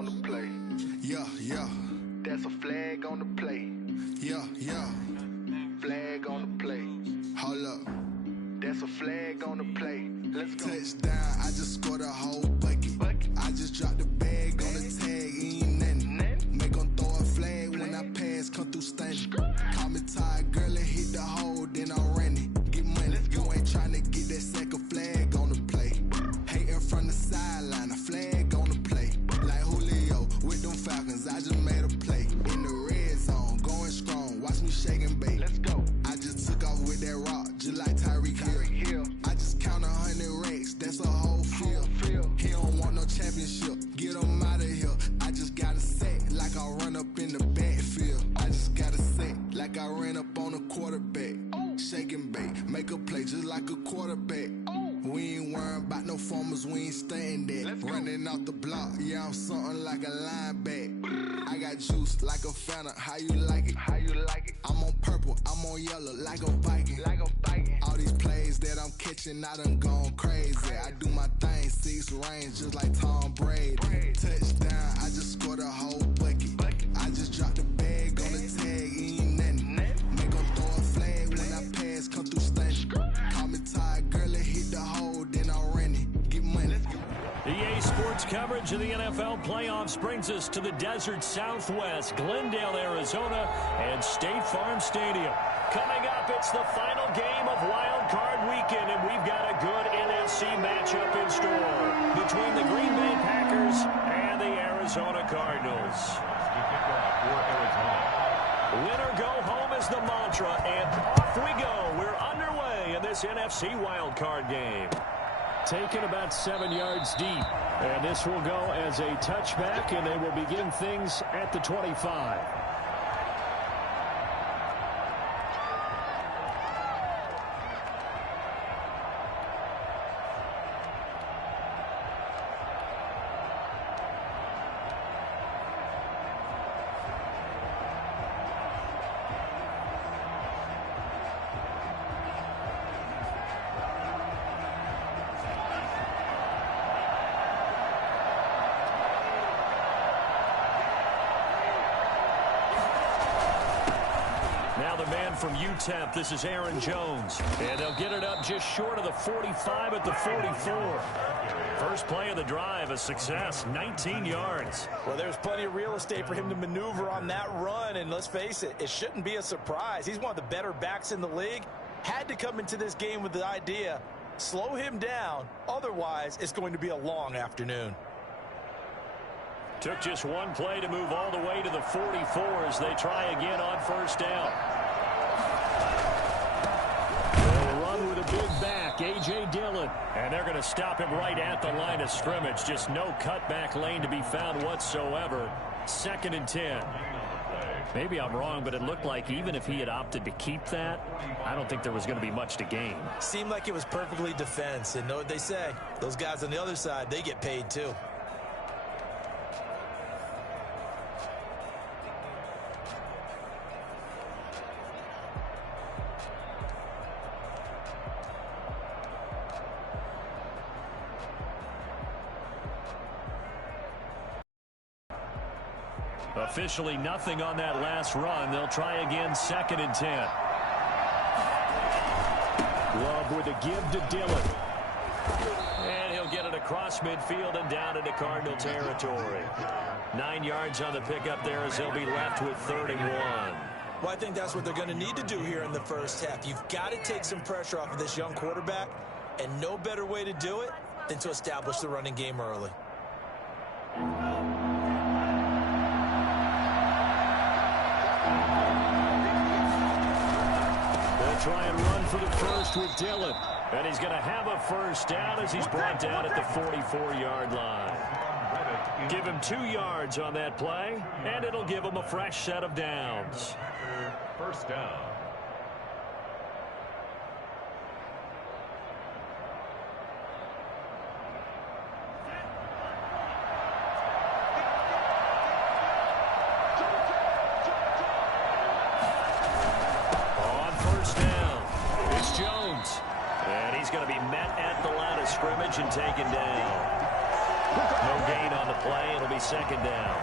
on the play. Yeah, yeah. That's a flag on the play. Yeah, yeah. Flag on the play. Hold up. That's a flag on the play. Let's go. Touchdown, I just scored a whole bucket. I just dropped the bag on the tag, ain't nothing. Make 'em throw a flag when I pass, come through stunning. Call me tired, girl, and hit the hole, then I'm running. Get money, you ain't tryna get that second flag on the play. Hating from the sideline, a flag on the play. Like Julio with them Falcons, I just made a play. In the red zone, going strong, watch me shake and bake. Let's go. I just took off with that rock, just like Tyreek Hill. I just count 100 racks, that's a whole field. He don't want no championship, get him out of here. I just got a set, like I run up in the backfield. I just got a set, like I ran up on a quarterback. Shake and bake, make a play just like a quarterback. We ain't worrying about no formers, we ain't staying there. Running off the block, yeah, I'm something like a linebacker. I got juice like a Fanta, how you like it? How you like it? I'm on purple, I'm on yellow, like a Viking. All these plays that I'm catching, I done gone crazy. I do my thing, 6 range, just like Tom Brady. Touchdown, I just scored a whole bucket. I just dropped the bag on the tag, ain't nothing. Make 'em throw a flag when I pass, come through stunning. Call me tired, girl, and hit the hole, then I'm running. Get money. EA Sports coverage of the NFL playoffs brings us to the desert Southwest, Glendale, Arizona, and State Farm Stadium. Coming up, it's the final game of Wild Card Weekend, and we've got a good NFC matchup in store between the Green Bay Packers and the Arizona Cardinals. Winner go home is the mantra, and off we go. We're underway in this NFC Wild Card game. Taken about 7 yards deep, and this will go as a touchback, and they will begin things at the 25. Now the man from UTEP, this is Aaron Jones. And they'll get it up just short of the 45 at the 44. First play of the drive, a success, 19 yards. Well, there's plenty of real estate for him to maneuver on that run. And let's face it, it shouldn't be a surprise. He's one of the better backs in the league. Had to come into this game with the idea, slow him down. Otherwise, it's going to be a long afternoon. Took just one play to move all the way to the 44 as they try again on first down. They'll run with a big back, A.J. Dillon. And they're going to stop him right at the line of scrimmage. Just no cutback lane to be found whatsoever. 2nd and 10. Maybe I'm wrong, but it looked like even if he had opted to keep that, I don't think there was going to be much to gain. Seemed like it was perfectly defense. And know what they say? Those guys on the other side, they get paid too. Officially nothing on that last run. They'll try again, 2nd and 10. Love with a give to Dillon. And he'll get it across midfield and down into Cardinal territory. 9 yards on the pickup there as they'll be left with 31. Well, I think that's what they're going to need to do here in the first half. You've got to take some pressure off of this young quarterback, and no better way to do it than to establish the running game early. Try and run for the first with Dillon. And he's going to have a first down as he's brought down at the 44-yard line. Give him 2 yards on that play, and it'll give him a fresh set of downs. First down. And he's going to be met at the line of scrimmage and taken down. No gain on the play. It'll be second down.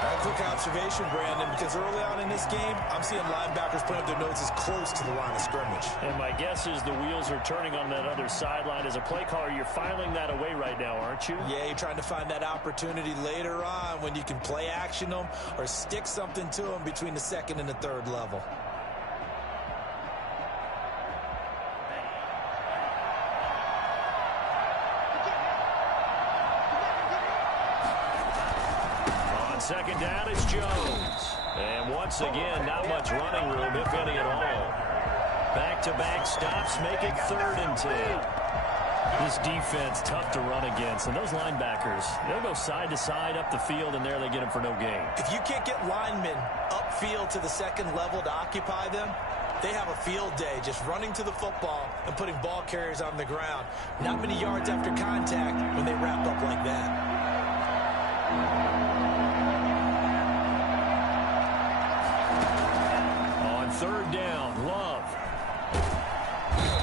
A quick observation, Brandon, because early on in this game, I'm seeing linebackers putting up their noses close to the line of scrimmage. And my guess is the wheels are turning on that other sideline. As a play caller, you're filing that away right now, aren't you? Yeah, you're trying to find that opportunity later on when you can play action them or stick something to them between the second and the third level. Second down, it's Jones. And once again, not much running room, if any at all. Back-to-back stops make it 3rd and 10. This defense, tough to run against. And those linebackers, they'll go side to side up the field, and there they get them for no gain. If you can't get linemen upfield to the second level to occupy them, they have a field day just running to the football and putting ball carriers on the ground. Not many yards after contact when they wrap up like that. Third down, Love.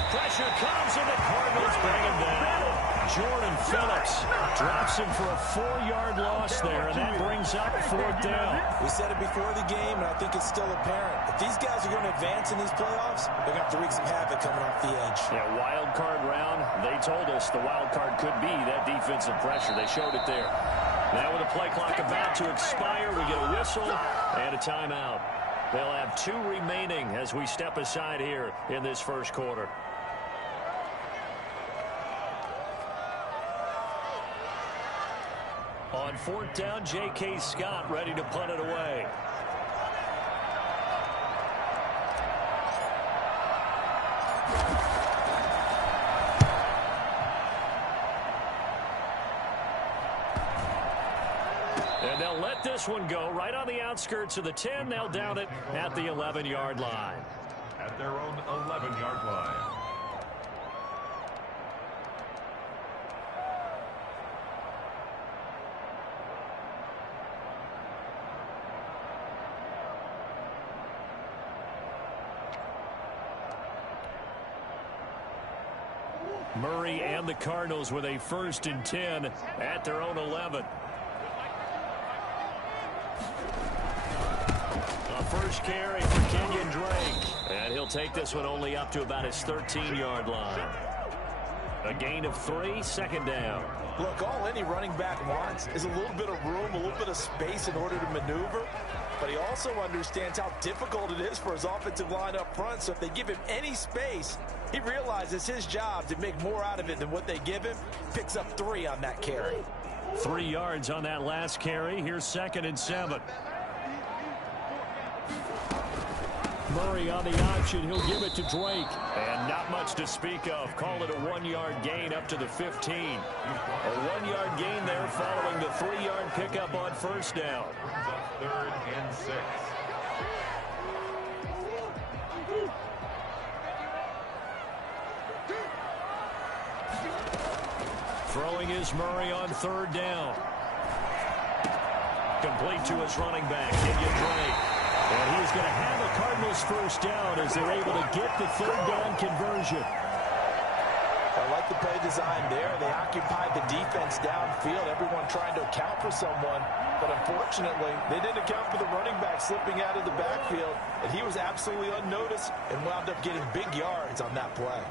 Pressure comes, and the Cardinals bring him down. Jordan Phillips drops him for a 4-yard loss there, and that brings up 4th down. We said it before the game, and I think it's still apparent. If these guys are going to advance in these playoffs, they're going to have to wreak some havoc coming off the edge. Yeah, wild card round. They told us the wild card could be that defensive pressure. They showed it there. Now with the play clock about to expire, we get a whistle and a timeout. They'll have 2 remaining as we step aside here in this first quarter. On 4th down, J.K. Scott ready to punt it away. And they'll let this one go right on the outskirts of the 10. They'll down it at the 11-yard line. At their own 11-yard line. Murray and the Cardinals with a 1st and 10 at their own 11. First carry for Kenyon Drake. And he'll take this one only up to about his 13-yard line. A gain of 3, 2nd down. Look, all any running back wants is a little bit of room, a little bit of space in order to maneuver. But he also understands how difficult it is for his offensive line up front. So if they give him any space, he realizes his job to make more out of it than what they give him. Picks up 3 on that carry. 3 yards on that last carry. Here's 2nd and 7. Murray on the option. He'll give it to Drake. And not much to speak of. Call it a 1-yard gain up to the 15. A 1-yard gain there following the 3-yard pickup on 1st down. 3rd and 6. Throwing is Murray on 3rd down. Complete to his running back, Kenyon Drake. And he's going to have the Cardinals 1st down as they're able to get the 3rd down conversion. I like the play design there. They occupied the defense downfield, everyone trying to account for someone. But unfortunately, they didn't account for the running back slipping out of the backfield. And he was absolutely unnoticed and wound up getting big yards on that play.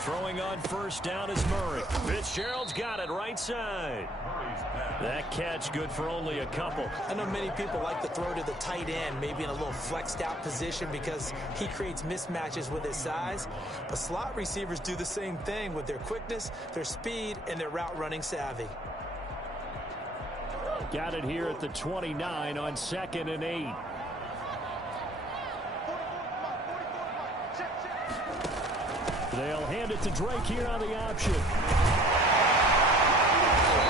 Throwing on 1st down is Murray. Fitzgerald's got it right side. That catch good for only a couple. I know many people like to throw to the tight end, maybe in a little flexed out position because he creates mismatches with his size. But slot receivers do the same thing with their quickness, their speed, and their route running savvy. Got it here at the 29 on 2nd and 8. They'll hand it to Drake here on the option. And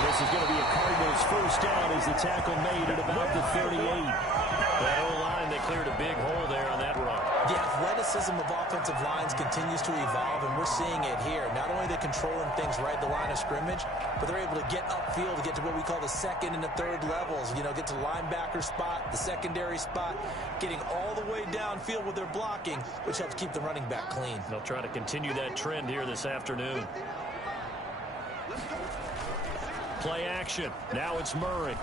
this is going to be a Cardinals 1st down as the tackle made at about the 38. That O-line, they cleared a big hole there on that run. The athleticism athleticism of offensive lines continues to evolve, and we're seeing it here. Not only are they controlling things right at the line of scrimmage, but they're able to get upfield to get to what we call the second and the third levels. You know, get to linebacker spot, the secondary spot, getting all the way downfield with their blocking, which helps keep the running back clean. They'll try to continue that trend here this afternoon. Play action. Now it's Murray.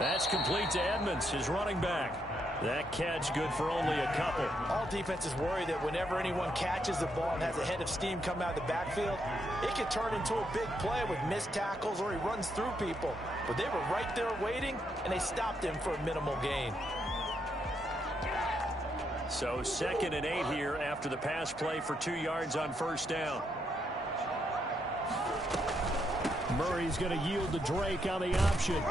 That's complete to Edmonds, his running back. That catch good for only a couple. All defenses worry that whenever anyone catches the ball and has a head of steam come out of the backfield, it can turn into a big play with missed tackles or he runs through people. But they were right there waiting, and they stopped him for a minimal gain. So 2nd and 8 here after the pass play for 2 yards on first down. Murray's going to yield to Drake on the option.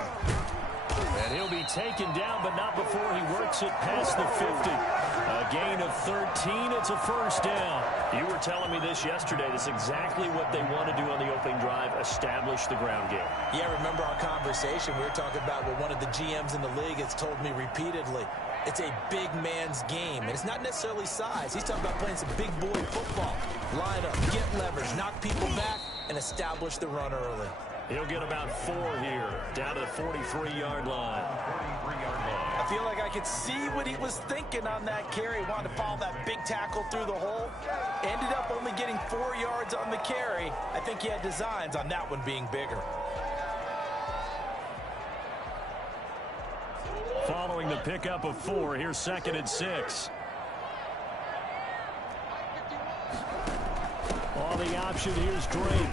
And he'll be taken down, but not before he works it past the 50. A gain of 13. It's a first down. You were telling me this yesterday. That's exactly what they want to do on the opening drive, establish the ground game. Yeah, remember our conversation. We were talking about what one of the GMs in the league has told me repeatedly. It's a big man's game, and it's not necessarily size. He's talking about playing some big boy football. Line up, get leverage, knock people back, and establish the run early. He'll get about 4 here, down to the 43-yard line. I feel like I could see what he was thinking on that carry. Wanted to follow that big tackle through the hole. Ended up only getting 4 yards on the carry. I think he had designs on that one being bigger. Following the pickup of 4, here's 2nd and 6. On the option, here's Drake.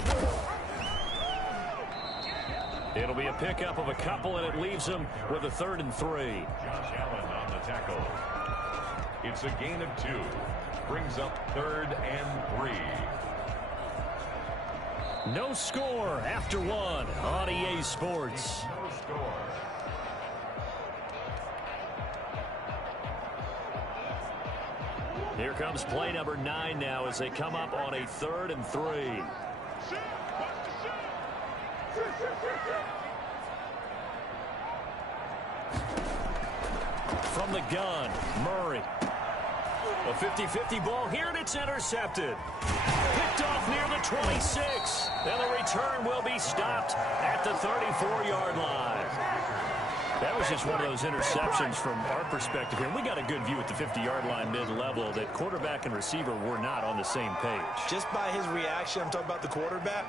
It'll be a pickup of a couple, and it leaves him with a 3rd and 3. Josh Allen on the tackle. It's a gain of 2. Brings up 3rd and 3. No score after 1 on EA Sports. No score. Here comes play number 9 now as they come up on a 3rd and 3. From the gun, Murray. A 50-50 ball here, and it's intercepted. Picked off near the 26. And the return will be stopped at the 34-yard line. That was just one of those interceptions from our perspective here. We got a good view at the 50-yard line mid-level that quarterback and receiver were not on the same page. Just by his reaction, I'm talking about the quarterback,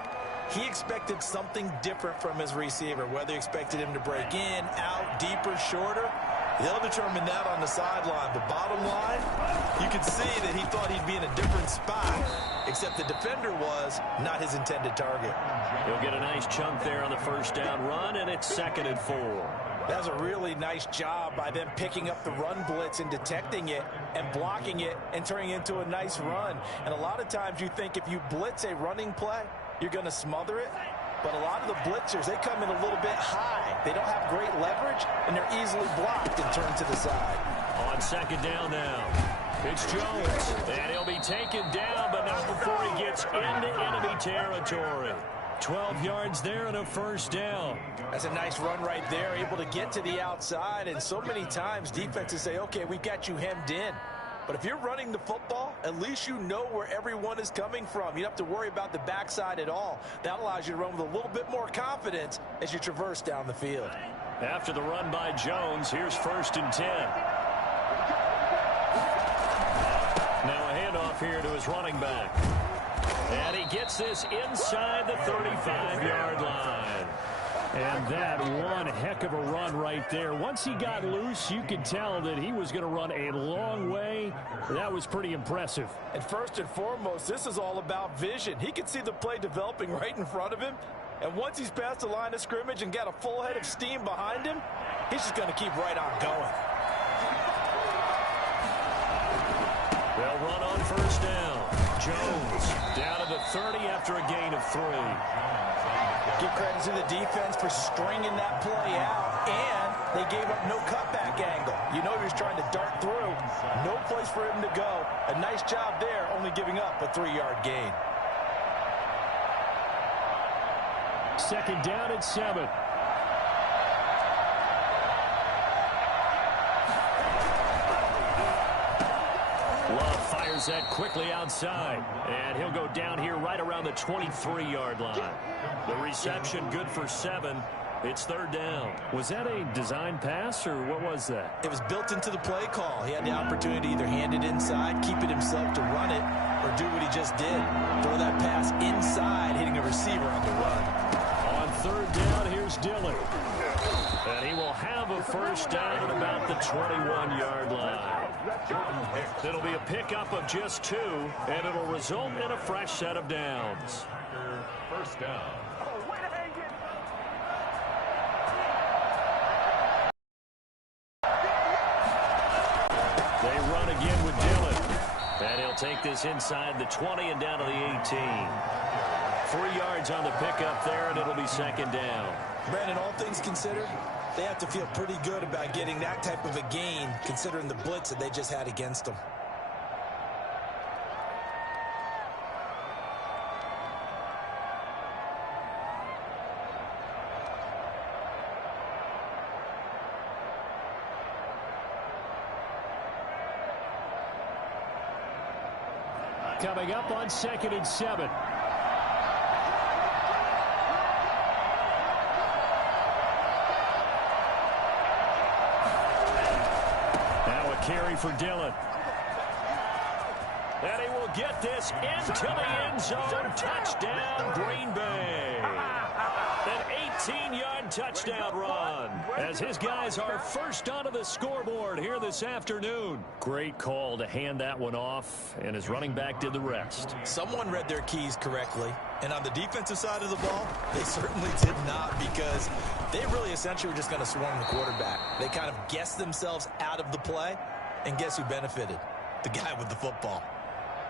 he expected something different from his receiver, whether he expected him to break in, out, deeper, shorter. They'll determine that on the sideline. But bottom line, you can see that he thought he'd be in a different spot, except the defender was not his intended target. He'll get a nice chunk there on the first down run, and it's 2nd and 4. That was a really nice job by them picking up the run blitz and detecting it and blocking it and turning it into a nice run. And a lot of times you think if you blitz a running play, you're going to smother it. But a lot of the blitzers, they come in a little bit high. They don't have great leverage, and they're easily blocked and turned to the side. On 2nd down now, it's Jones. And he'll be taken down, but not before he gets into enemy territory. 12 yards there and a first down. That's a nice run right there, able to get to the outside. And so many times defenses say, okay, we've got you hemmed in. But if you're running the football, at least you know where everyone is coming from. You don't have to worry about the backside at all. That allows you to run with a little bit more confidence as you traverse down the field. After the run by Jones, here's 1st and 10. Now a handoff here to his running back. And he gets this inside the 35-yard line. And that one heck of a run right there. Once he got loose, you could tell that he was going to run a long way. That was pretty impressive. And first and foremost, this is all about vision. He could see the play developing right in front of him. And once he's past the line of scrimmage and got a full head of steam behind him, he's just going to keep right on going. They'll run on first down. Jones down to the 30 after a gain of 3. Give credit to the defense for stringing that play out, and they gave up no cutback angle. You know he was trying to dart through. No place for him to go. A nice job there, only giving up a 3-yard gain. 2nd down at 7. Love fires that quickly outside, and he'll go down here right around the 23-yard line. The reception good for 7. It's third down. Was that a design pass, or what was that? It was built into the play call. He had the opportunity to either hand it inside, keep it himself to run it, or do what he just did. Throw that pass inside, hitting a receiver on the run. On third down, here's Dillon. And he will have a first down at about the 21-yard line. It'll be a pickup of just 2, and it'll result in a fresh set of downs. First down. They run again with Dillon. And he'll take this inside the 20 and down to the 18. 3 yards on the pickup there, and it'll be second down. Brandon, all things considered, they have to feel pretty good about getting that type of a gain, considering the blitz that they just had against them. Coming up on 2nd and 7. Now a carry for Dillon. And he will get this into the end zone. Touchdown, Green Bay. An 18-yard touchdown run as his guys are first onto the scoreboard here this afternoon. Great call to hand that one off, and his running back did the rest. Someone read their keys correctly, and on the defensive side of the ball, they certainly did not, because they really essentially were just going to swarm the quarterback. They kind of guessed themselves out of the play, and guess who benefited? The guy with the football.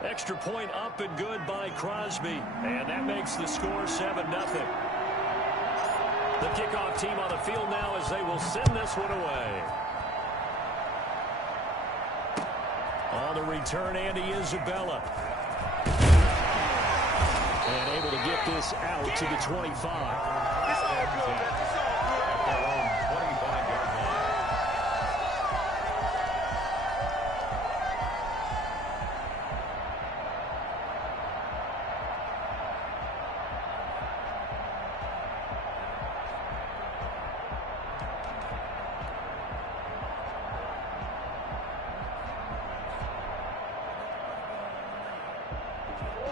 Extra point up and good by Crosby, and that makes the score 7-0. The kickoff team on the field now as they will send this one away. On the return, Andy Isabella. And able to get this out to the 25. It's all good. At their own 25-yard line.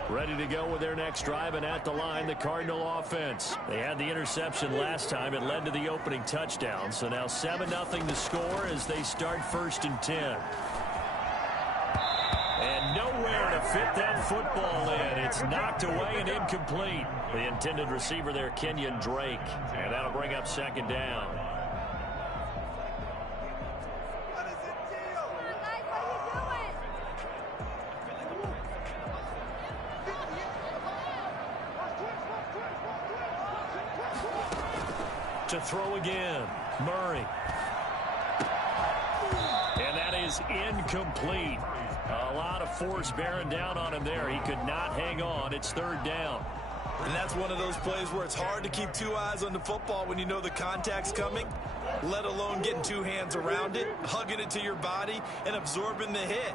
Ready to go with their next drive, and at the line, the Cardinal offense. They had the interception last time. It led to the opening touchdown. So now 7-0 to score as they start 1st and 10. And nowhere to fit that football in. It's knocked away and incomplete. The intended receiver there, Kenyon Drake. And that'll bring up 2nd down. To throw again, Murray. And that is incomplete. A lot of force bearing down on him there. He could not hang on. It's 3rd down. And that's one of those plays where it's hard to keep 2 eyes on the football when you know the contact's coming, let alone getting 2 hands around it, hugging it to your body, and absorbing the hit.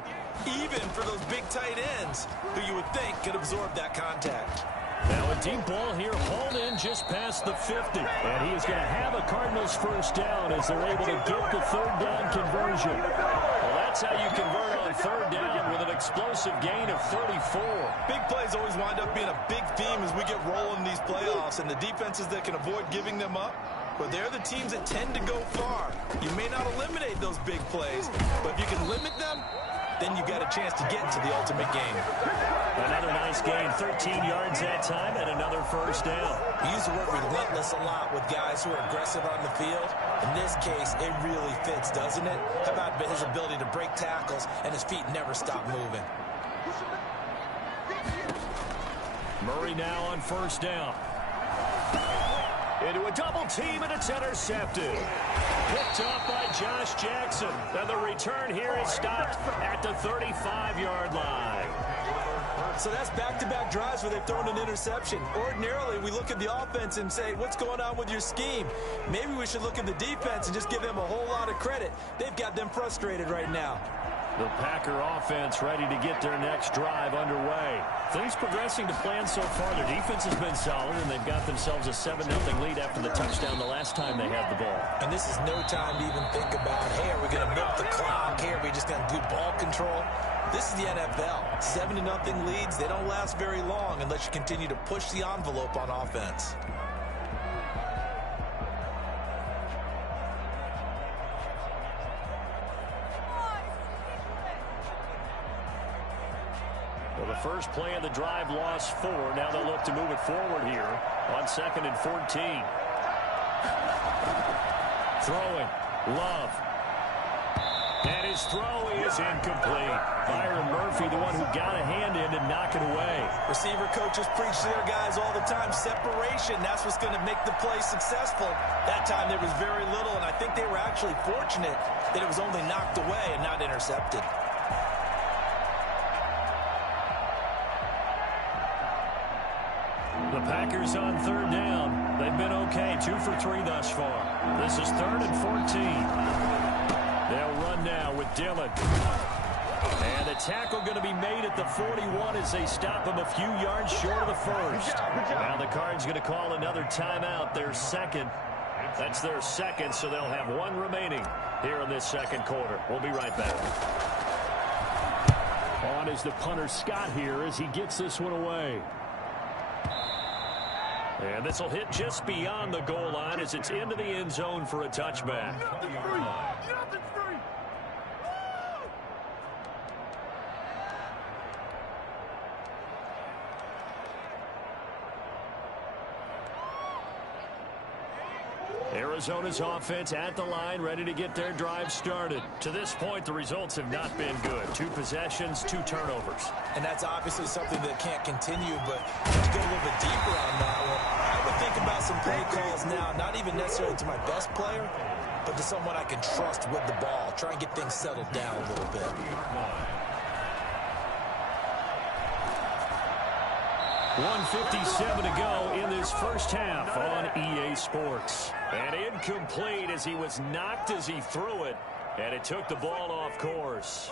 Even for those big tight ends who you would think could absorb that contact. Now a deep ball here, hauled in just past the 50. And he is going to have a Cardinals first down as they're able to get the 3rd down conversion. Well, that's how you convert on 3rd down with an explosive gain of 34. Big plays always wind up being a big theme as we get rolling these playoffs, and the defenses that can avoid giving them up, but they're the teams that tend to go far. You may not eliminate those big plays, but if you can limit them, then you got a chance to get into the ultimate game. Another nice gain, 13 yards that time, and another first down. We use the word relentless a lot with guys who are aggressive on the field. In this case, it really fits, doesn't it? How about his ability to break tackles and his feet never stop moving? Murray now on first down. Into a double team, and it's intercepted. Picked up by Josh Jackson. And the return here is stopped at the 35-yard line. So that's back-to-back drives where they've thrown an interception. Ordinarily, we look at the offense and say, what's going on with your scheme? Maybe we should look at the defense and just give them a whole lot of credit. They've got them frustrated right now. The Packer offense ready to get their next drive underway. Things progressing to plan so far. Their defense has been solid, and they've got themselves a 7-0 lead after the touchdown the last time they had the ball. And this is no time to even think about, hey, are we going to milk the clock? Hey, are we just going to do ball control? This is the NFL. 7-0 leads, they don't last very long unless you continue to push the envelope on offense. Well, the first play of the drive lost 4. Now they'll look to move it forward here on 2nd and 14. Throwing. Love. And his throw is incomplete. Byron Murphy, the one who got a hand in to knock it away. Receiver coaches preach to their guys all the time. Separation, that's what's going to make the play successful. That time there was very little, and I think they were actually fortunate that it was only knocked away and not intercepted. The Packers on 3rd down. They've been okay. 2 for 3 thus far. This is 3rd and 14. They'll run now with Dillon. And the tackle going to be made at the 41 as they stop him a few yards short of the first. Now the Cards going to call another timeout. Their second. That's their second, so they'll have 1 remaining here in this second quarter. We'll be right back. On is the punter Scott here as he gets this one away. And this will hit just beyond the goal line as it's into the end zone for a touchback. Arizona's offense at the line, ready to get their drive started. To this point, the results have not been good. 2 possessions, 2 turnovers. And that's obviously something that can't continue, but to go a little bit deeper on that one, I would think about some play calls now, not even necessarily to my best player, but to someone I can trust with the ball. Try and get things settled down a little bit. 1:57 to go in this first half on EA Sports. And incomplete as he was knocked as he threw it, and it took the ball off course.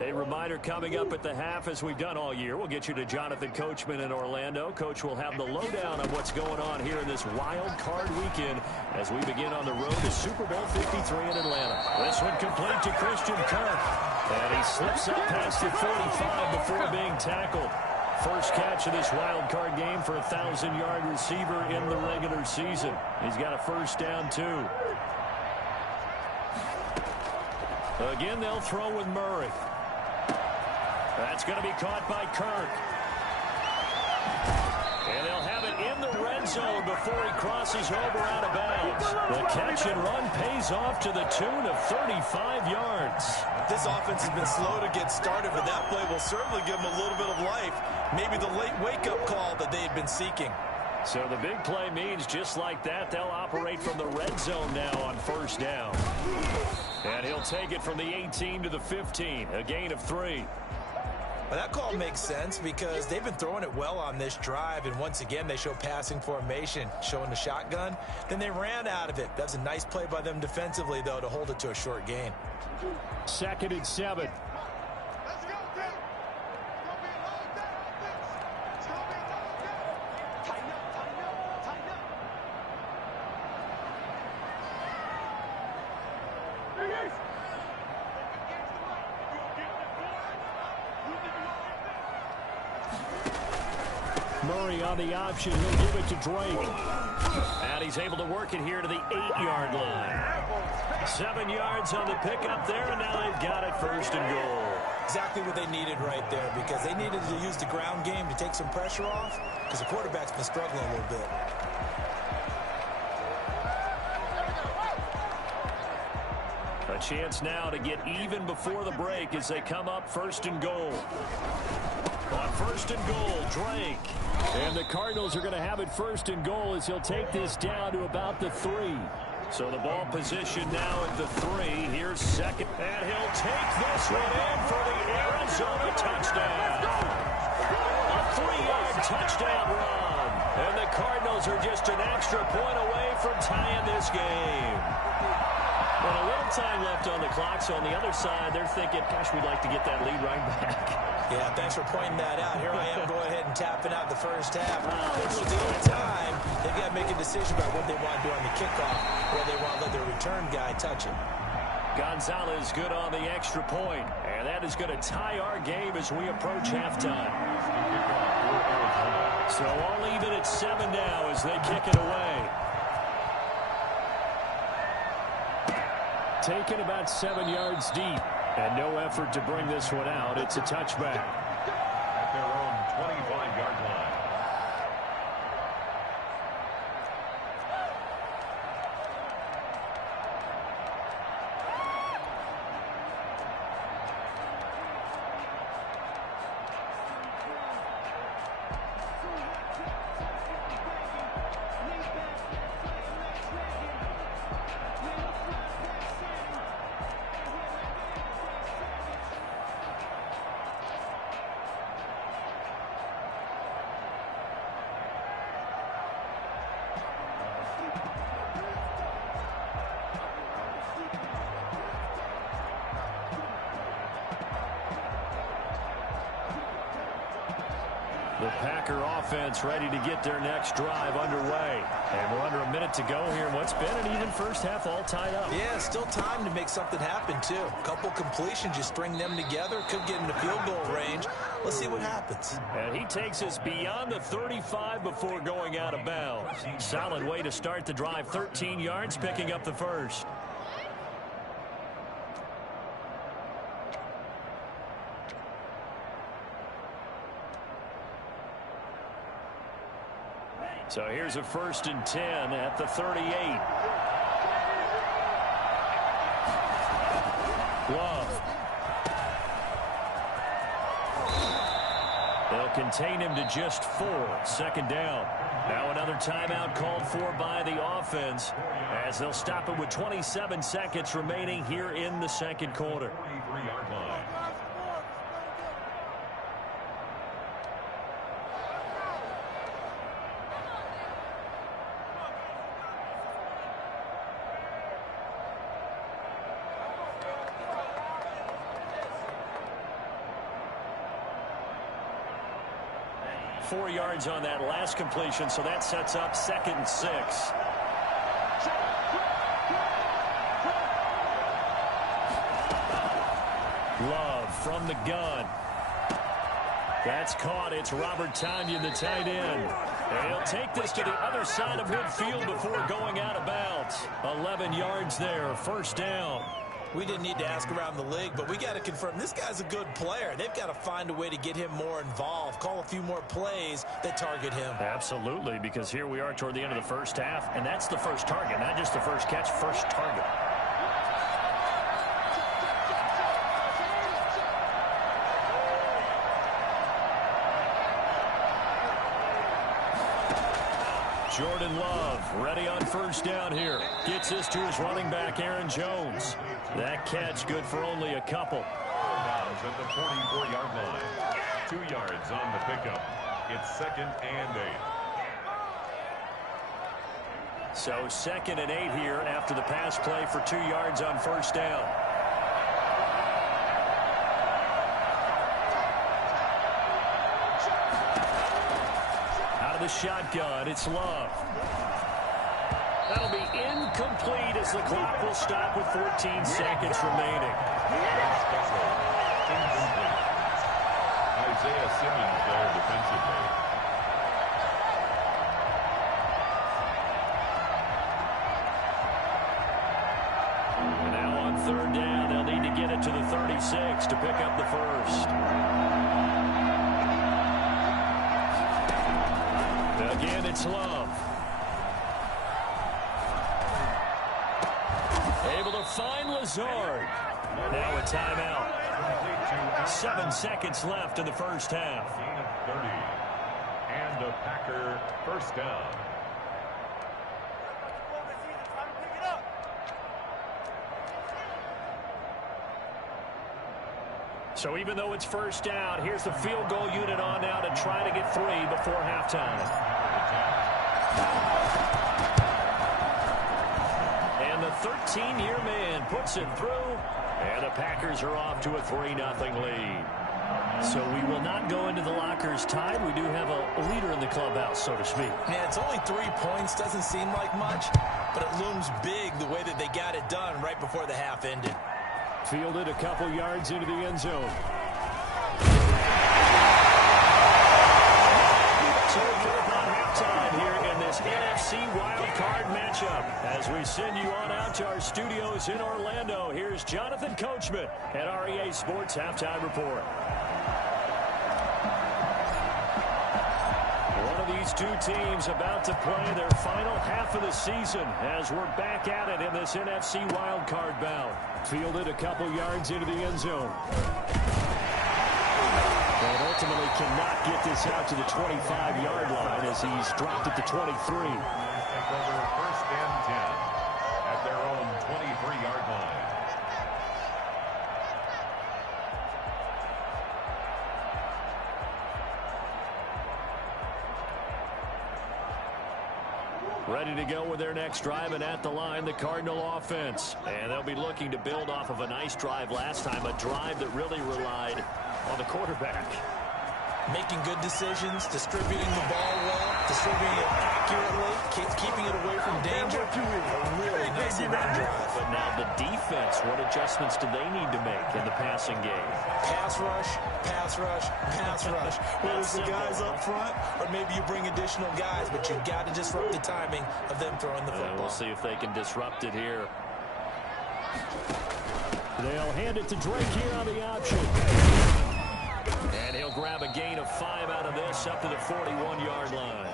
A reminder coming up at the half, as we've done all year. We'll get you to Jonathan Coachman in Orlando. Coach will have the lowdown on what's going on here in this wild card weekend as we begin on the road to Super Bowl 53 in Atlanta. This one complete to Christian Kirk. And he slips up past the 45 before being tackled. First catch of this wild card game for a 1,000-yard receiver in the regular season. He's got a first down, too. Again, they'll throw with Murray. That's going to be caught by Kirk. And they'll have it in the red zone before he crosses over out of bounds. The catch and run pays off to the tune of 35 yards. This offense has been slow to get started, but that play will certainly give them a little bit of life. Maybe the late wake-up call that they had been seeking. So the big play means just like that, they'll operate from the red zone now on first down. And he'll take it from the 18 to the 15, a gain of 3. Well, that call makes sense because they've been throwing it well on this drive, and once again they show passing formation, showing the shotgun. Then they ran out of it. That's a nice play by them defensively, though, to hold it to a short gain. 2nd and 7. Murray on the option. He'll give it to Drake. And he's able to work it here to the 8-yard line. 7 yards on the pickup there, and now they've got it first and goal. Exactly what they needed right there, because they needed to use the ground game to take some pressure off, because the quarterback's been struggling a little bit. A chance now to get even before the break as they come up first and goal. On first and goal, Drake. And the Cardinals are going to have it first and goal as he'll take this down to about the 3. So the ball position now at the 3. Here's second. And he'll take this one in for the Arizona touchdown. A 3-yard touchdown run. And the Cardinals are just an extra point away from tying this game. And a little time left on the clock, so on the other side, they're thinking, gosh, we'd like to get that lead right back. Yeah, thanks for pointing that out. Here I am, go ahead and tapping out the first half. With the time, they've got to make a decision about what they want to do on the kickoff, or they want to let their return guy touch it. Gonzalez good on the extra point, and that is going to tie our game as we approach halftime. So all even at 7 now as they kick it away. Taken about 7 yards deep, and no effort to bring this one out. It's a touchback. At their own 25-yard line. The Packer offense ready to get their next drive underway. And we're under a minute to go here. What's been an even first half all tied up. Yeah, still time to make something happen, too. A couple completions, you string them together, could get into field goal range. Let's see what happens. And he takes us beyond the 35 before going out of bounds. Solid way to start the drive. 13 yards, picking up the first. So here's a 1st and 10 at the 38. Love. They'll contain him to just 4. 2nd down. Now another timeout called for by the offense as they'll stop it with 27 seconds remaining here in the second quarter. 43-yard line. Four yards on that last completion, so that sets up 2nd and 6. Love from the gun. That's caught. It's Robert Tonyan, the tight end. And he'll take this to the other side of midfield before going out of bounds. 11 yards there, 1st down. We didn't need to ask around the league, but we got to confirm this guy's a good player. They've got to find a way to get him more involved, call a few more plays that target him. Absolutely, because here we are toward the end of the first half, and that's the first target, not just the first catch, first target. Jordan Love ready on 1st down here. Gets this to his running back, Aaron Jones. That catch good for only a couple. Downs at the 44-yard line. 2 yards on the pickup. It's 2nd and 8. So 2nd and 8 here after the pass play for 2 yards on 1st down. The shotgun, it's Love. That'll be incomplete as the clock will stop with 14 seconds remaining. Isaiah Simmons there defensively. And now on 3rd down, they'll need to get it to the 36 to pick up the first. Again, it's Love. Able to find Lazard. Now a timeout. 7 seconds left in the first half. Gain of 30. And a Packer 1st down. So even though it's 1st down, here's the field goal unit on now to try to get 3 before halftime. And the 13-year man puts it through, and the Packers are off to a 3-0 lead. So we will not go into the lockers tied. We do have a leader in the clubhouse, so to speak. Yeah, it's only 3 points. Doesn't seem like much, but it looms big the way that they got it done right before the half ended. Fielded a couple yards into the end zone. So we're about halftime here in this NFC wildcard matchup. As we send you on out to our studios in Orlando, here's Jonathan Coachman at REA Sports Halftime Report. One of these two teams about to play their final half of the season as we're back at it in this NFC wildcard bout. Fielded a couple yards into the end zone. But ultimately cannot get this out to the 25-yard line as he's dropped at the 23. Take over 1st and 10 at their own 23-yard line. Ready to go with their next drive, and at the line, the Cardinal offense. And they'll be looking to build off of a nice drive last time, a drive that really relied on the quarterback. Making good decisions, distributing the ball well, distributing it accurately, keeping it away from danger. A really nicely run drive. But now the defense, what adjustments do they need to make in the passing game? Pass rush, pass rush, pass rush. Whether it's the guys up front or maybe you bring additional guys, but you've got to disrupt the timing of them throwing the football. We'll see if they can disrupt it here. They'll hand it to Drake here on the option. And he'll grab a gain of 5 out of this up to the 41-yard line.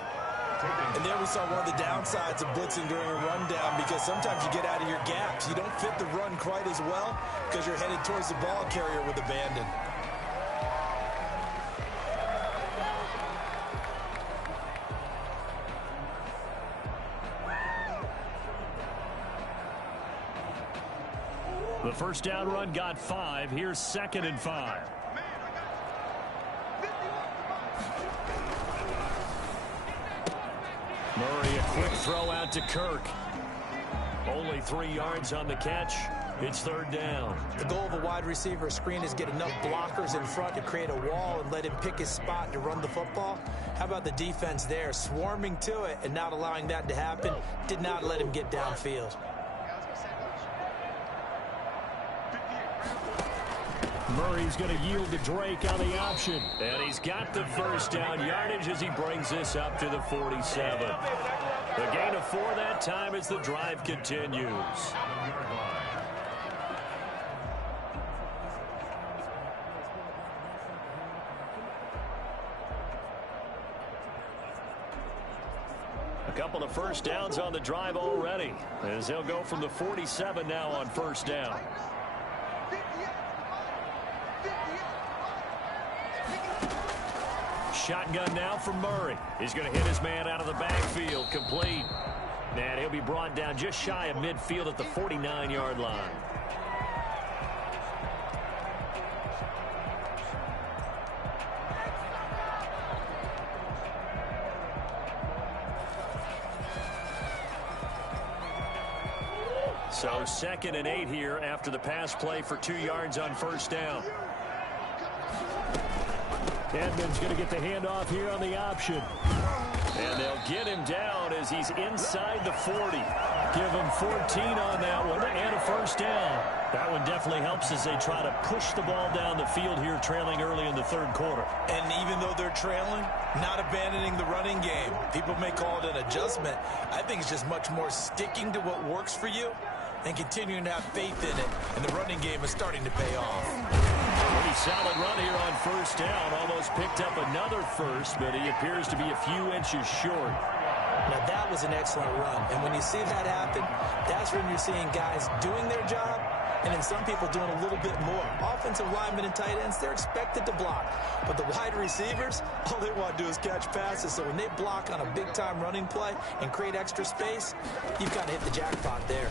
And there we saw one of the downsides of blitzing during a rundown, because sometimes you get out of your gaps. You don't fit the run quite as well because you're headed towards the ball carrier with abandon. The first down run got 5. Here's 2nd and 5. Murray, a quick throw out to Kirk. Only 3 yards on the catch. It's 3rd down. The goal of a wide receiver screen is get enough blockers in front to create a wall and let him pick his spot to run the football. How about the defense there, swarming to it and not allowing that to happen? Did not let him get downfield. Murray's going to yield to Drake on the option. And he's got the first down yardage as he brings this up to the 47. The gain of 4 that time as the drive continues. A couple of first downs on the drive already, as they'll go from the 47 now on first down. Shotgun now from Murray. He's going to hit his man out of the backfield. Complete. And he'll be brought down just shy of midfield at the 49-yard line. So 2nd and 8 here after the pass play for 2 yards on first down. Edmonds going to get the handoff here on the option. And they'll get him down as he's inside the 40. Give him 14 on that one and a first down. That one definitely helps as they try to push the ball down the field here, trailing early in the 3rd quarter. And even though they're trailing, not abandoning the running game. People may call it an adjustment. I think it's just much more sticking to what works for you and continuing to have faith in it. And the running game is starting to pay off. Pretty solid run here on first down. Almost picked up another first, but he appears to be a few inches short. Now that was an excellent run. And when you see that happen, that's when you're seeing guys doing their job and then some people doing a little bit more. Offensive linemen and tight ends, they're expected to block. But the wide receivers, all they want to do is catch passes. So when they block on a big-time running play and create extra space, you've got to hit the jackpot there.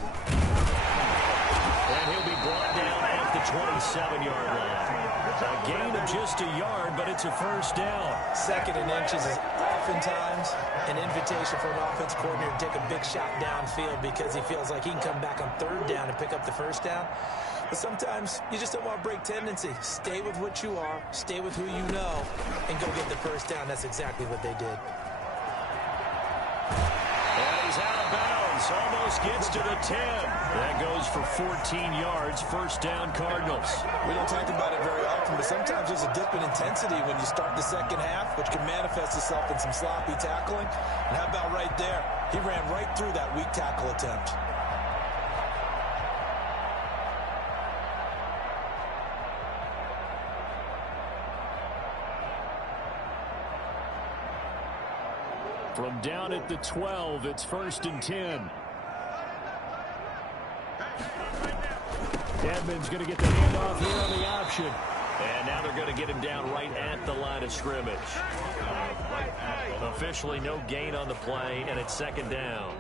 And he'll be brought down at the 27-yard line. A gain of just a yard, but it's a first down. 2nd and inches is oftentimes an invitation for an offense coordinator to take a big shot downfield because he feels like he can come back on third down and pick up the first down. But sometimes you just don't want to break tendency. Stay with what you are, stay with who you know, and go get the first down. That's exactly what they did. And he's out of bounds. Almost gets to the 10. That goes for 14 yards. First down, Cardinals. We don't talk about it very often, but sometimes there's a dip in intensity when you start the second half, which can manifest itself in some sloppy tackling. And how about right there? He ran right through that weak tackle attempt. From down at the 12, it's 1st and 10. Edmonds going to get the handoff here on the option. And now they're going to get him down right at the line of scrimmage. Officially no gain on the play, and it's 2nd down.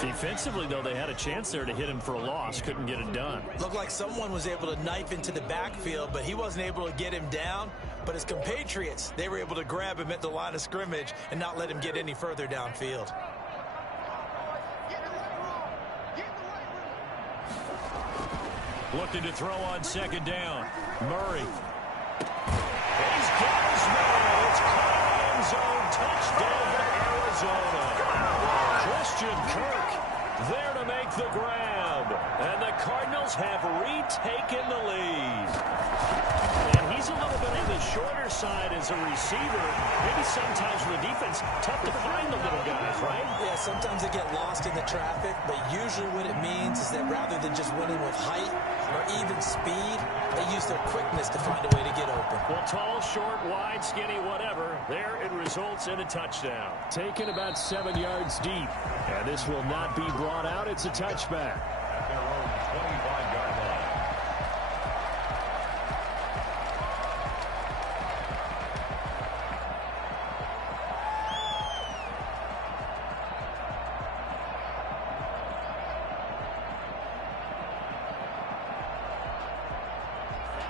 Defensively, though, they had a chance there to hit him for a loss. Couldn't get it done. Looked like someone was able to knife into the backfield, but he wasn't able to get him down. But his compatriots, they were able to grab him at the line of scrimmage and not let him get any further downfield. Looking to throw on 2nd down. Murray. He's got his man. It's caught in the end zone. Touchdown to Arizona. Christian Kirk there to make the grab. And the Cardinals have retaken the lead. And he's a little bit on the shorter side as a receiver. Maybe sometimes for the defense, tough to find the little guys, right? Yeah, sometimes they get lost in the traffic, but usually what it means is that rather than just winning with height or even speed, they use their quickness to find a way to get open. Well, tall, short, wide, skinny, whatever, there it results in a touchdown. Taken about 7 yards deep. And this will not be brought out. It's a touchback. At their own 25-yard line.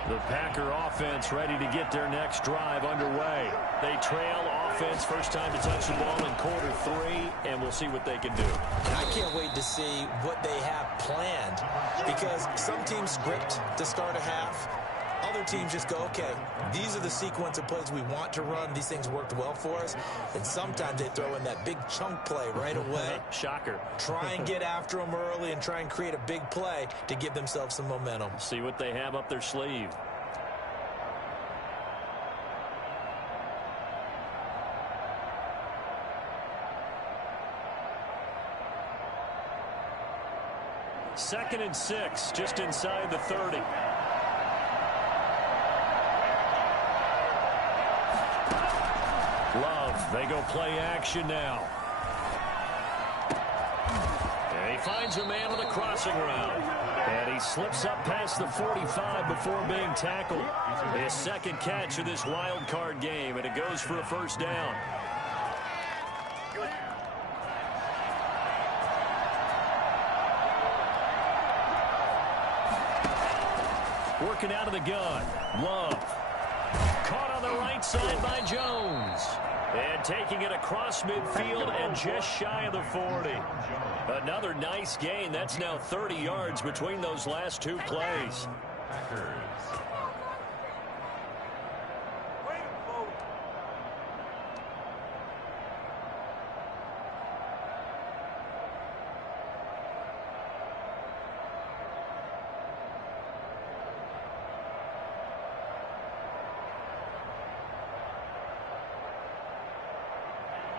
The Packer offense ready to get their next drive underway. They trail offense, first time to touch the ball in quarter 3, and we'll see what they can do. And I can't wait to see what they have planned, because some teams script to start a half. Other teams just go, okay, these are the sequence of plays we want to run. These things worked well for us. And sometimes they throw in that big chunk play right away. Shocker. Try and get after them early and try and create a big play to give themselves some momentum. See what they have up their sleeve. Second and 6, just inside the 30. Love, they go play action now. And he finds a man on the crossing route. And he slips up past the 45 before being tackled. His second catch of this wild card game, and it goes for a first down. Working out of the gun. Love. Caught on the right side by Jones. And taking it across midfield and just shy of the 40. Another nice gain. That's now 30 yards between those last two plays.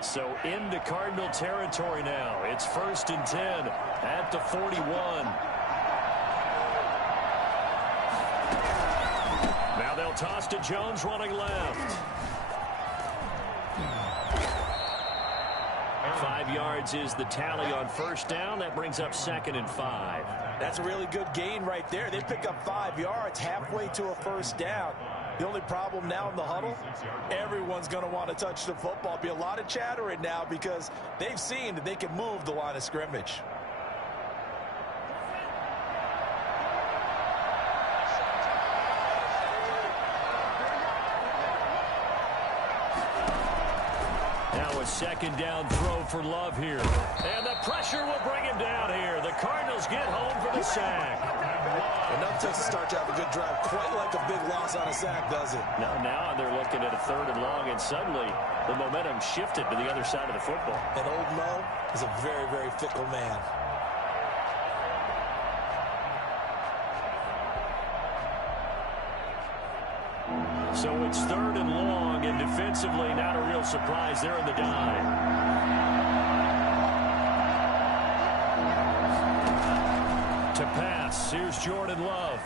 So into Cardinal territory now. It's 1st and 10 at the 41. Now they'll toss to Jones running left. 5 yards is the tally on first down. That brings up 2nd and 5. That's a really good gain right there. They pick up 5 yards halfway to a first down. The only problem now in the huddle, everyone's going to want to touch the football. Be a lot of chattering now because they've seen that they can move the line of scrimmage. Now a second down throw for Love here. And the pressure will bring him down here. The Cardinals get home for the sack. Enough to start to have a good drive. Quite like a big loss on a sack, does it? Now they're looking at a 3rd and long, and suddenly the momentum shifted to the other side of the football. And old Mo is a very, very fickle man. So it's 3rd and long, and defensively not a real surprise there in the dive. To pass, here's Jordan Love.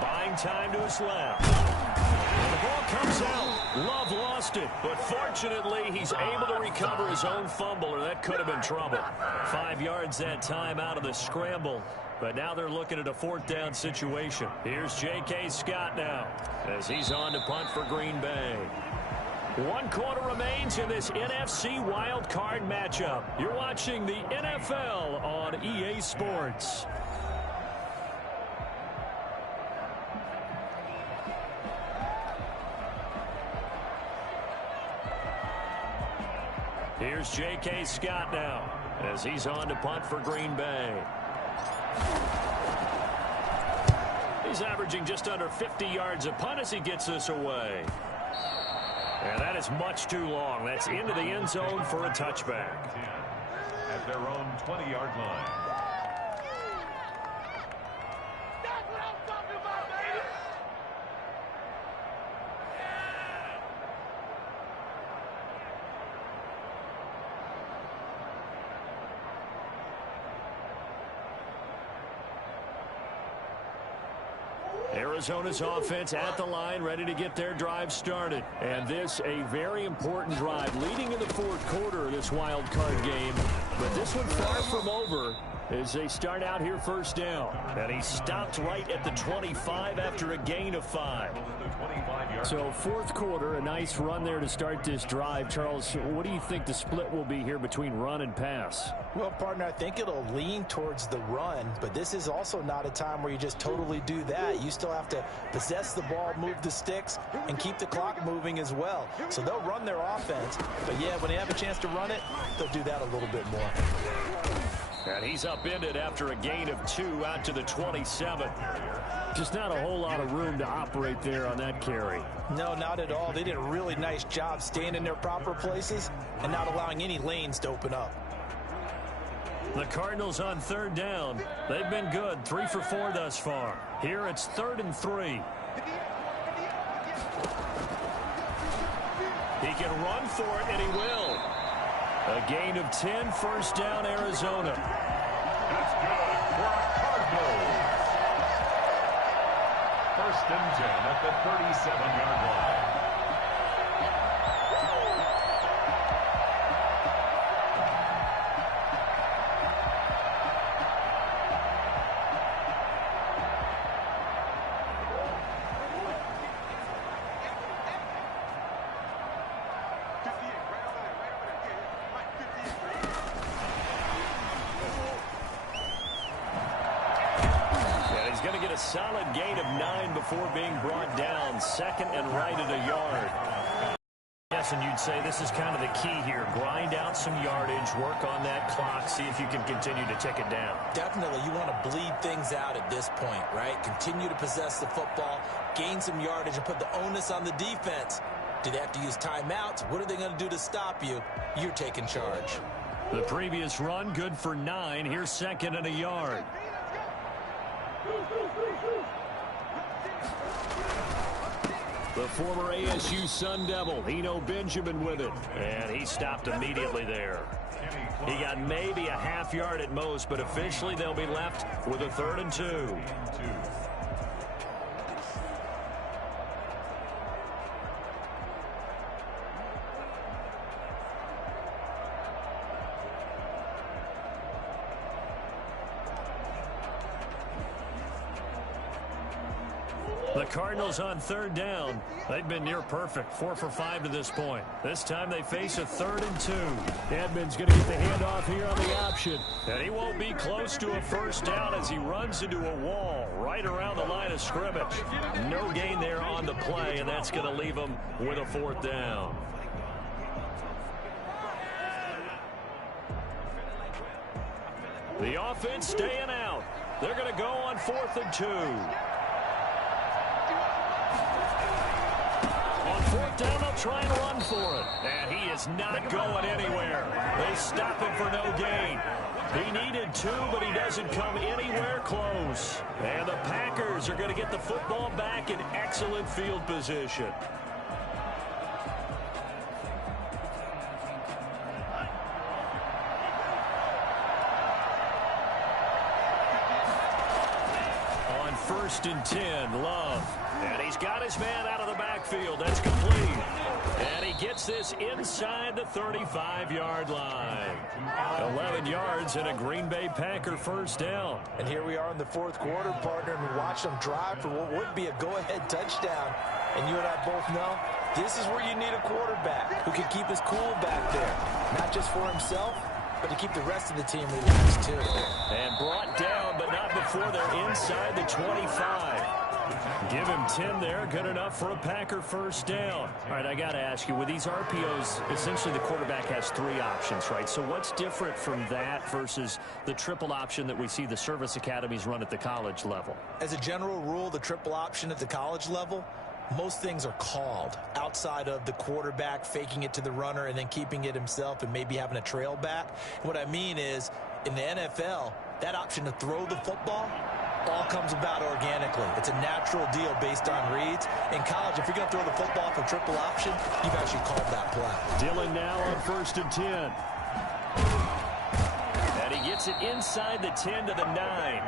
Buying time to his left. And the ball comes out. Love lost it, but fortunately he's able to recover his own fumble, or that could have been trouble. 5 yards that time out of the scramble. But now they're looking at a 4th down situation. Here's J.K. Scott now as he's on to punt for Green Bay. 1 quarter remains in this NFC Wild Card matchup. You're watching the NFL on EA Sports. Here's J.K. Scott now as he's on to punt for Green Bay. He's averaging just under 50 yards a punt as he gets this away. And that is much too long. That's into the end zone for a touchback. At their own 20-yard line. That's what I'm talking about, baby. Arizona's offense at the line, ready to get their drive started. And this, a very important drive leading in the 4th quarter of this wild card game. But this one far from over as they start out here 1st down. And he stopped right at the 25 after a gain of 5. So 4th quarter, a nice run there to start this drive. Charles, what do you think the split will be here between run and pass? Well, partner, I think it'll lean towards the run, but this is also not a time where you just totally do that. You still have to possess the ball, move the sticks, and keep the clock moving as well. So they'll run their offense, but yeah, when they have a chance to run it, they'll do that a little bit more. And he's upended after a gain of 2 out to the 27. Just not a whole lot of room to operate there on that carry. No, not at all. They did a really nice job staying in their proper places and not allowing any lanes to open up. The Cardinals on 3rd down. They've been good, 3 for 4 thus far. Here it's 3rd and 3. He can run for it, and he will. A gain of 10, 1st down, Arizona. That's good for a Cardinals. 1st and 10 at the 37-yard line. A solid gain of 9 before being brought down. 2nd and right at a yard. Yes, and you'd say this is kind of the key here. Grind out some yardage, work on that clock, see if you can continue to tick it down. Definitely, you want to bleed things out at this point, right? Continue to possess the football, gain some yardage, and put the onus on the defense. Do they have to use timeouts? What are they going to do to stop you? You're taking charge. The previous run, good for 9. Here's 2nd and a yard. The former ASU Sun Devil, Eno Benjamin with it. And he stopped immediately there. He got maybe a half yard at most, but officially they'll be left with a 3rd and 2. The Cardinals on 3rd down. They've been near perfect, 4 for 5 to this point. This time they face a 3rd and 2. Edmonds going to get the handoff here on the option. And he won't be close to a 1st down as he runs into a wall right around the line of scrimmage. No gain there on the play, and that's going to leave him with a 4th down. The offense staying out. They're going to go on 4th and 2. On 4th down, they'll try and run for it. And he is not going anywhere. They stop him for no gain. He needed 2, but he doesn't come anywhere close. And the Packers are going to get the football back in excellent field position. On 1st and 10, Love. And he's got his man out of the backfield. That's complete. And he gets this inside the 35-yard line. 11 yards and a Green Bay Packer first down. And here we are in the 4th quarter, partner, and we watch them drive for what would be a go-ahead touchdown. And you and I both know this is where you need a quarterback who can keep his cool back there. Not just for himself, but to keep the rest of the team relaxed too. And brought down, but not before they're inside the 25. Give him 10 there. Good enough for a Packer first down. All right, I got to ask you, with these RPOs, essentially the quarterback has 3 options, right? So what's different from that versus the triple option that we see the service academies run at the college level? As a general rule, the triple option at the college level, most things are called outside of the quarterback faking it to the runner and then keeping it himself and maybe having a trail back. What I mean is, in the NFL, that option to throw the football all comes about organically. It's a natural deal based on reads. In college, if you're going to throw the football for triple option, you've actually called that play. Dillon now on 1st and 10. And he gets it inside the 10 to the 9.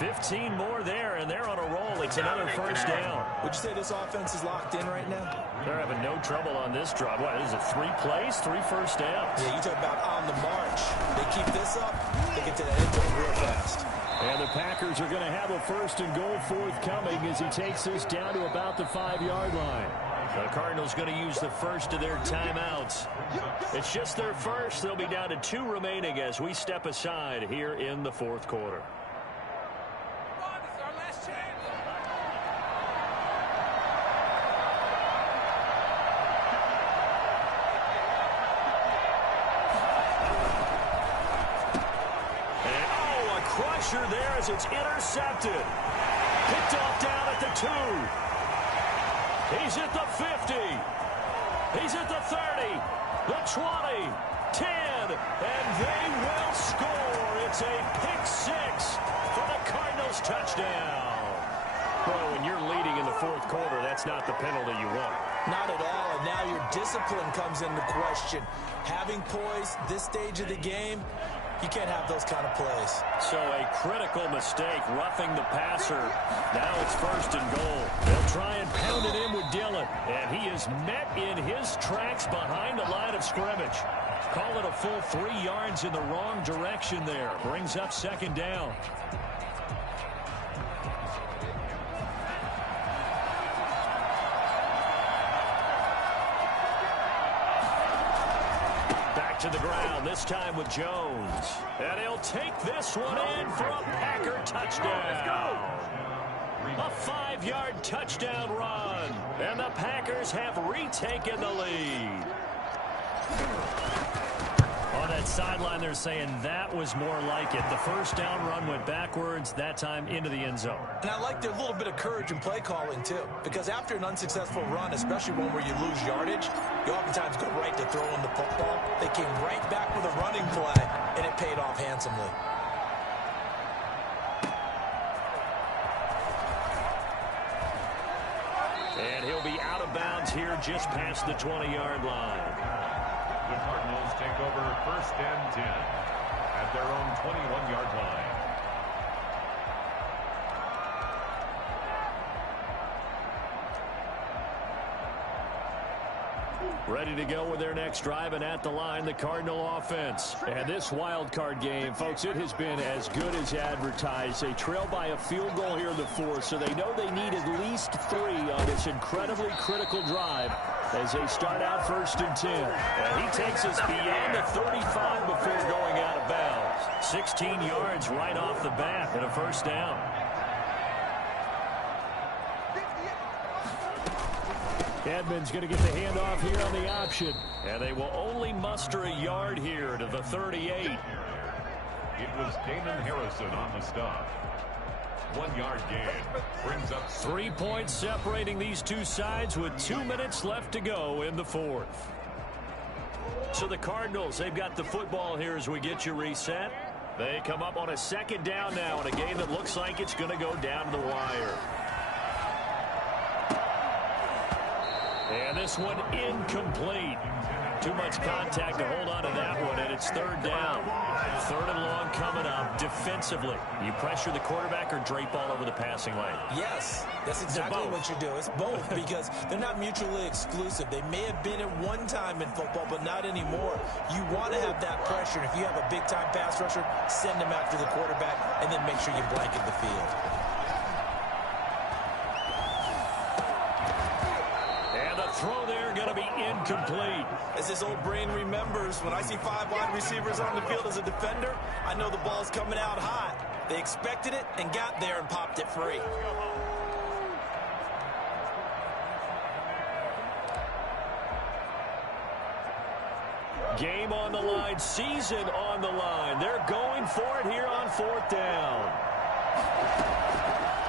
15 more there, and they're on a roll. It's another first down. Would you say this offense is locked in right now? They're having no trouble on this drive. What, is it 3 plays, 3 first downs? Yeah, you talk about on the march. They keep this up, they get to that end zone real fast. And the Packers are going to have a 1st and goal forthcoming as he takes this down to about the 5-yard line. The Cardinals going to use the first of their timeouts. It's just their first. They'll be down to 2 remaining as we step aside here in the 4th quarter. There as it's intercepted. Picked off down at the 2. He's at the 50. He's at the 30. The 20. 10. And they will score. It's a pick 6 for the Cardinals touchdown. Well, when you're leading in the 4th quarter, that's not the penalty you want. Not at all. And now your discipline comes into question. Having poise this stage of the game, you can't have those kind of plays. So a critical mistake, roughing the passer. Now it's 1st and goal. They'll try and pound it in with Dillon. And he is met in his tracks behind the line of scrimmage. Call it a full 3 yards in the wrong direction there. Brings up 2nd down. To the ground, this time with Jones. And he'll take this one in for a Packer touchdown. A 5-yard touchdown run. And the Packers have retaken the lead. On that sideline, they're saying that was more like it. The first down run went backwards, that time into the end zone. And I like their little bit of courage in play calling, too. Because after an unsuccessful run, especially one where you lose yardage, you oftentimes go right to throwing the football. They came right back with a running play, and it paid off handsomely. And he'll be out of bounds here just past the 20-yard line. The Cardinals take over 1st and 10 at their own 21-yard line. Ready to go with their next drive, and at the line, the Cardinal offense. And this wild card game, folks, it has been as good as advertised. They trail by a field goal here in the 4th, so they know they need at least 3 on this incredibly critical drive as they start out 1st and 10. And he takes us beyond the 35 before going out of bounds. 16 yards right off the bat and a first down. Edmonds going to get the handoff here on the option. And they will only muster a yard here to the 38. It was Damon Harrison on the stop. 1 yard gain. Brings up 3 points separating these two sides with 2 minutes left to go in the fourth. So the Cardinals, they've got the football here as we get you reset. They come up on a second down now in a game that looks like it's going to go down to the wire. And this one incomplete. Too much contact to hold on to that one, and it's third down. Third and long coming up defensively. You pressure the quarterback or drape all over the passing lane? Yes, that's exactly what you do. It's both because they're not mutually exclusive. They may have been at one time in football, but not anymore. You want to have that pressure. If you have a big-time pass rusher, send him after the quarterback, and then make sure you blanket the field. Throw there going to be incomplete. As his old brain remembers, when I see 5 wide receivers on the field as a defender, I know the ball's coming out hot. They expected it and got there and popped it free. Game on the line, season on the line. They're going for it here on fourth down.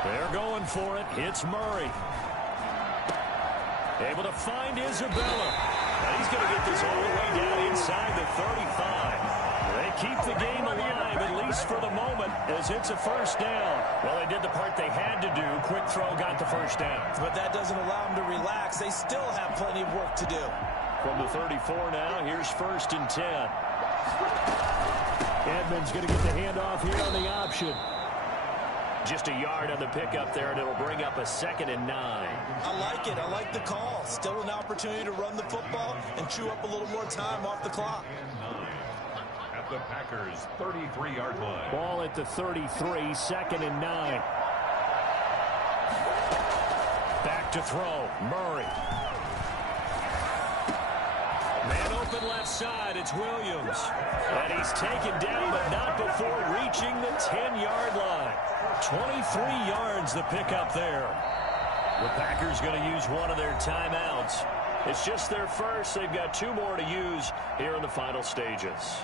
They're going for it. It's Murray. Able to find Isabella. And he's going to get this all the way down inside the 35. They keep the game alive, at least for the moment, as it's a first down. Well, they did the part they had to do. Quick throw got the first down. But that doesn't allow them to relax. They still have plenty of work to do. From the 34 now, here's 1st and 10. Edmonds going to get the handoff here on the option. Just a yard on the pickup there, and it'll bring up a 2nd and 9. I like it. I like the call. Still an opportunity to run the football and chew up a little more time off the clock. at the Packers' 33-yard line. Ball at the 33, 2nd and 9. Back to throw, Murray. Man open left side, it's Williams. And he's taken down, but not before reaching the 10-yard line. 23 yards the pickup there. The Packers going to use one of their timeouts. It's just their first. They've got 2 more to use here in the final stages.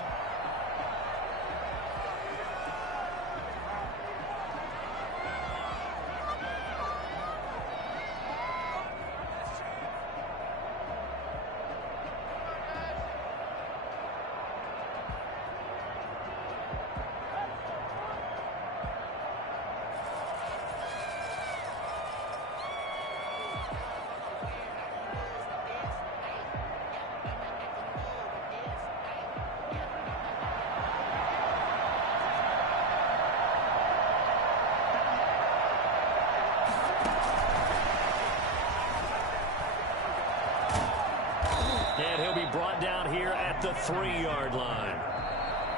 And he'll be brought down here at the 3-yard line.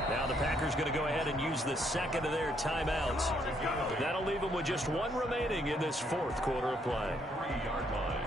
Now the Packers going to go ahead and use the second of their timeouts. That'll leave them with just 1 remaining in this 4th quarter of play. 3-yard line.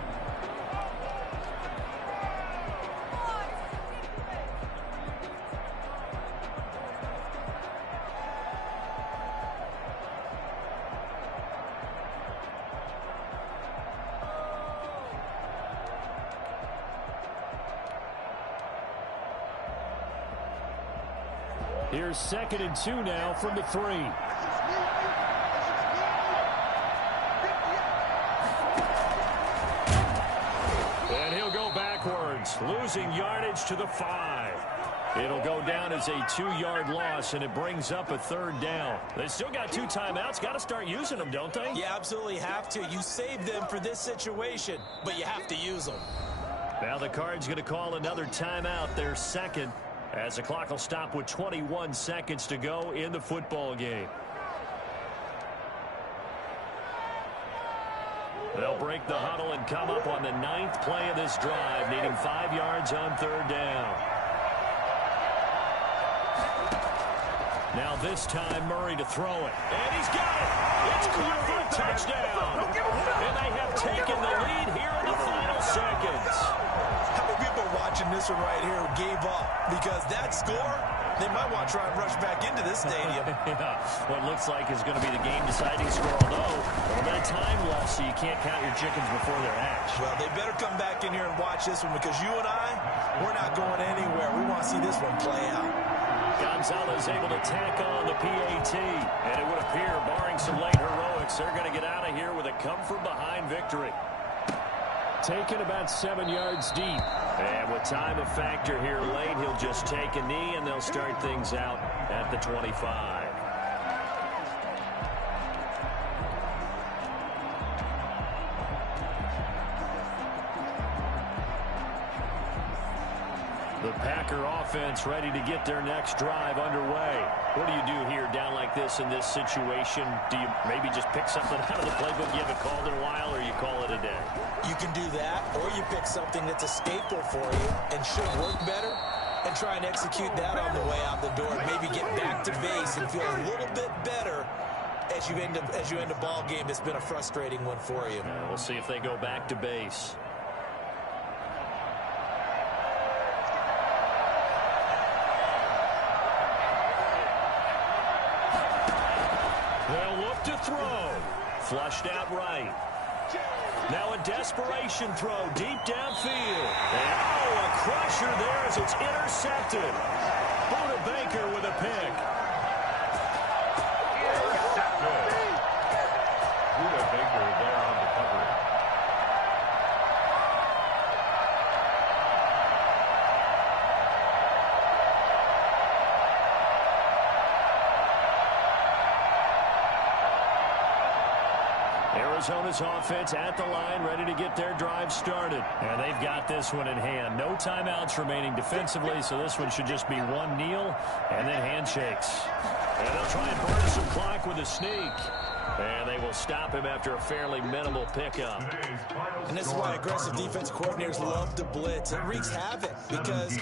Here's 2nd and 2 now from the 3. And he'll go backwards, losing yardage to the 5. It'll go down as a 2-yard loss, and it brings up a 3rd down. They still got 2 timeouts. Got to start using them, don't they? You absolutely have to. You save them for this situation, but you have to use them. Now the Cards going to call another timeout, their 2nd. As the clock will stop with 21 seconds to go in the football game. They'll break the huddle and come up on the 9th play of this drive, needing 5 yards on 3rd down. Now this time Murray to throw it. And he's got it. It's caught for a touchdown. And they have taken the lead here in the final seconds. How many people are watching this one right here who gave up? Because that score, they might want to try and rush back into this stadium. Yeah, what looks like is going to be the game-deciding score, although a little bit of time left, so you can't count your chickens before they're hatched. Well, they better come back in here and watch this one, because you and I, we're not going anywhere. We want to see this one play out. Gonzalez able to tack on the PAT. And it would appear, barring some late heroics, they're going to get out of here with a come-from-behind victory. Taken about 7 yards deep. And with time a factor here late, he'll just take a knee, and they'll start things out at the 25. The Packer offense ready to get their next drive underway. What do you do here down like this in this situation? Do you maybe just pick something out of the playbook you haven't called in a while, or you call it a day? You can do that, or you pick something that's a staple for you and should work better and try and execute that on the way out the door. Maybe get back to base and feel a little bit better as you end a ball game that's been a frustrating one for you. We'll see if they go back to base. They'll look to throw. Flushed out right. Now a desperation throw deep downfield. And a crusher there as it's intercepted. Buda Baker with a pick. Good. Buda Baker there on the coverage. Arizona's offense at the line, ready to get their drive started. And they've got this one in hand. No timeouts remaining defensively, so this one should just be one kneel and then handshakes. And they'll try and burn some clock with a sneak. And they will stop him after a fairly minimal pickup. And this is why aggressive defense coordinators love to blitz. It wreaks havoc because